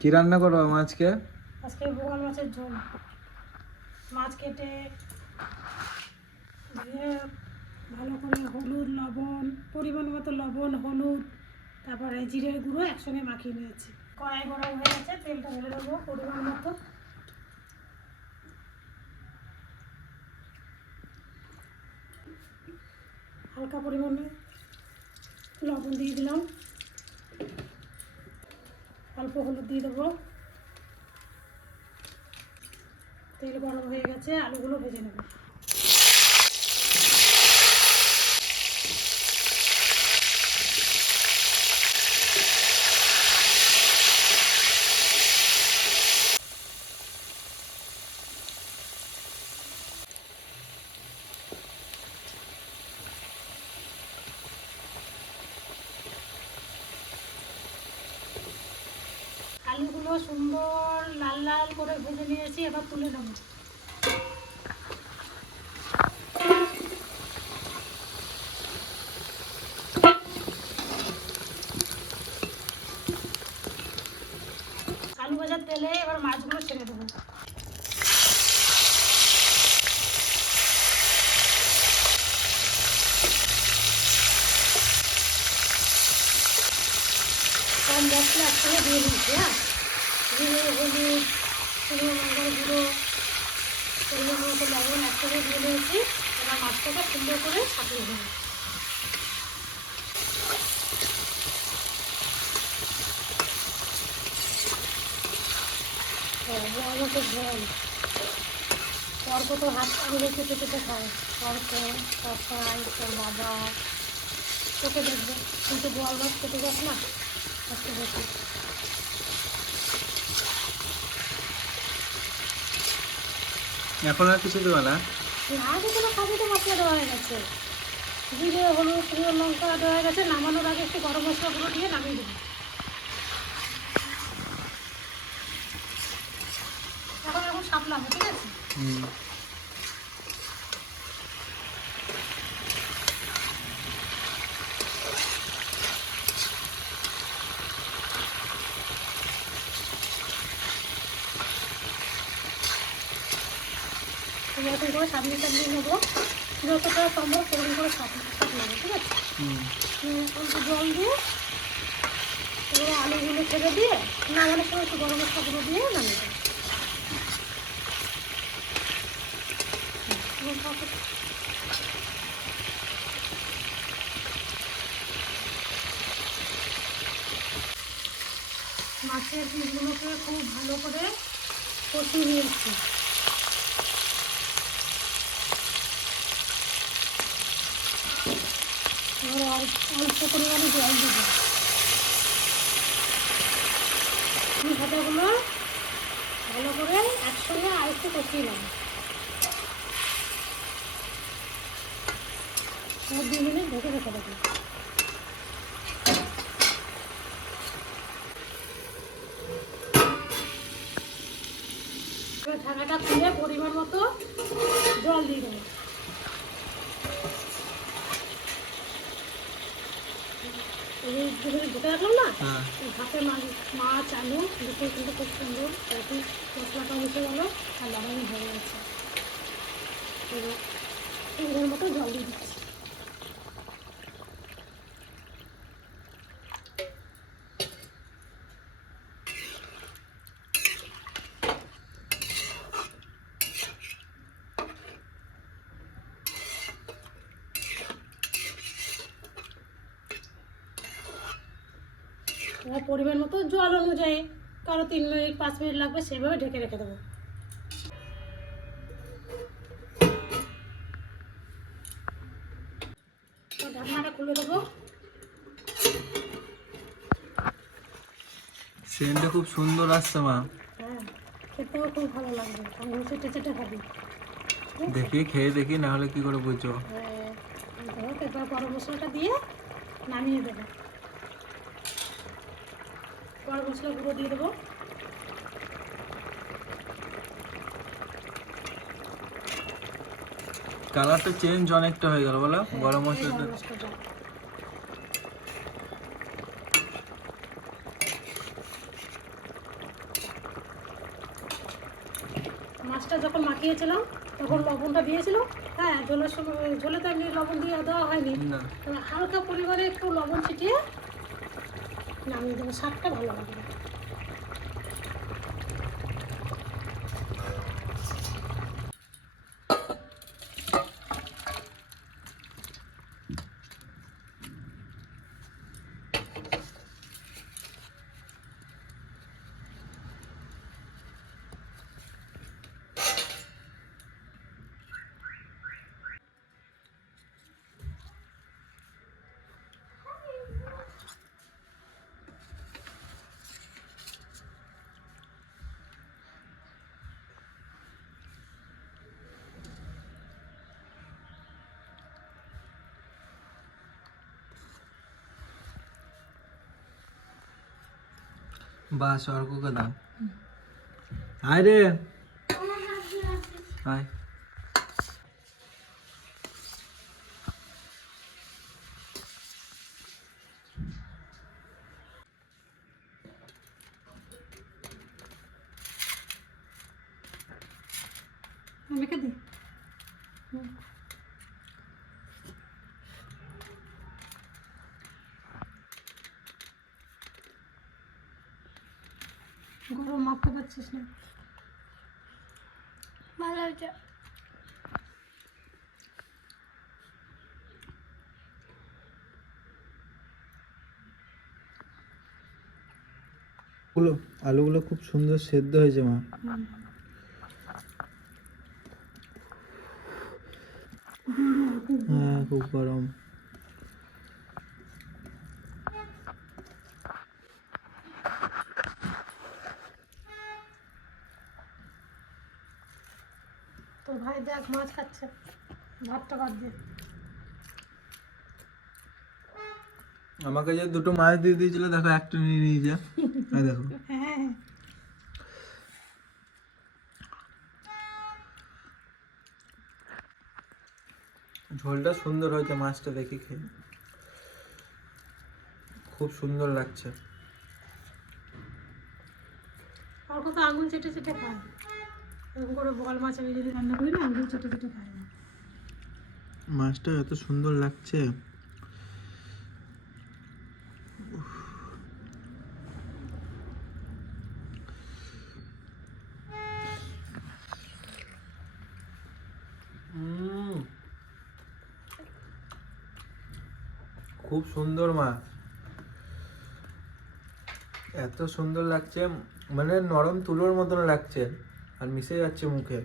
কি রান্না করবো আজকে? আজকে বোয়াল মাছের ঝোল। মাছ কেটে ধুয়ে ভালো করে হলুদ লবণ, পরিমাণ মতো লবণ হলুদ, তারপরে জিরের গুঁড়ো একসঙ্গে মাখিয়ে নিয়েছি। কড়াই গরম হয়ে গেছে, তেলটা ঢেলে দেবো পরিমাণ মতো। হালকা পরিমাণে লবণ দিয়ে দিলাম, অল্প হলুদ দিয়ে দেবো। তেল গরম হয়ে গেছে, আলুগুলো ভেজে নেব। আলুগুলো সুন্দর লাল লাল করে ভেজে নিয়েছি, এবার তুলে নেব। আলু ভাজার তেলে এবার মাছগুলো ছেড়ে দেবো। কম মশলা একসঙ্গে দিয়ে দিচ্ছি। হ্যাঁ, জিরে হলুদ শুকনো লঙ্কার গুঁড়ো পরিমাণ মতো লবণ একসঙ্গে দিয়ে দিয়েছি। এবার মাছটাকে সুন্দর করে ছাপিয়ে দেবো। মাছের ঝোল পর্ব তো হাত আঙুলে কেটে কেটে খায়। পর্ব কষাই তোর বাবা তোকে দেখবে, কিন্তু বোয়াল মাছ কেটে যাস না আজকে দেখি। এখন আর কিছু দেবো না? আগে কোনো খাবি তো মশলা দেওয়া হয়ে গেছে, জিরে হলুদ শুকনো লঙ্কা দেওয়া হয়ে গেছে। নামানোর আগে একটু গরম মশলাগুলো দিয়ে নামিয়ে দেবো। এখন এখন সাপলাম, ঠিক আছে? এরকম করে সাজিয়ে নেবো, যতটা সম্ভব সেরকম করে সাপলাবো, ঠিক আছে? অল্প জল দিয়ে এবার আলুগুলো ছেড়ে দিয়ে নামানোর সময় একটু গরম মশলাগুলো দিয়ে নামিয়ে দেবো। মাছের পিসগুলোকে খুব ভালো করে কষিয়ে নিয়েছি। এবার অল্প পরিমাণে জল দেবো। ভাজাগুলো ভালো করে একসঙ্গে আর একটু কষিয়ে নেব। 2 মিনিট ঢেকে রেখে দেবো। ঢাকাটা খুলে পরিমাণ মতো জল দিয়ে দেবো। ঢুকে রাখলাম না, ভাতে মাছ আলু দেখে কিন্তু খুব সুন্দর একটু মশলাটা মিশে গেলো আর লবণ হয়ে গেছে। এবার মতো জল দিয়ে দিচ্ছি। এবার পরিমাণ মতো জল অনুযায়ী কারো 3 মিনিট 5 মিনিট লাগবে, সেভাবে ঢেকে রেখে দেবো। ঢাকনাটা খুলে দেবো। সেন্টটা খুব সুন্দর আসছে মা। হ্যাঁ, খেতেও খুব ভালো লাগবে, আঙুল চেটে চেটে খাবি। দেখি খেয়ে দেখি, না হলে কি করে বুঝছো? এবার গরম মশলাটা দিয়ে নামিয়ে দেবো। গরম মশলা গুঁড়ো দিয়ে দেবো। কালারটা চেঞ্জ অনেকটা হয়ে গেল বলো, গরম মশলাটা। মাছটা যখন মাখিয়েছিলাম তখন লবণটা দিয়েছিল। হ্যাঁ, ঝোলের সময় ঝোলে তো এমনি লবণ দিয়ে দেওয়া হয়নি, না তবে হালকা পরিমাণে একটু লবণ ছিটিয়ে নামিয়ে দেবো, স্বাদটা ভালো লাগবে। বাস অর্ককে দাও। আয় রে আয়। মেখে দিই। গরম মাখতে পারছিস না? ভালো হয়েছে। আলুগুলো খুব সুন্দর সেদ্ধ হয়েছে মা। হ্যাঁ খুব গরম। তোর ভাই দেখ মাছ খাচ্ছে, ভাতটা বাদ দিয়ে। আমাকে যে দুটো মাছ দিয়ে দিয়েছিল দেখো একটা নিয়ে নিয়েছে। এই দেখো হ্যাঁ, ঝোলটা সুন্দর হয়েছে, মাছটা দেখি খেয়ে খুব সুন্দর লাগছে। আর কত আঙুল চেটে চেটে খায়, এরকম করে বল মাছ আমি যদি রান্না করি না আঙুল চেটে চেটে খায় না। মাছটা এত সুন্দর লাগছে। খুব সুন্দর মাছ, এত সুন্দর লাগছে, মানে নরম তুলোর মতন লাগছে আর মিশে যাচ্ছে মুখে।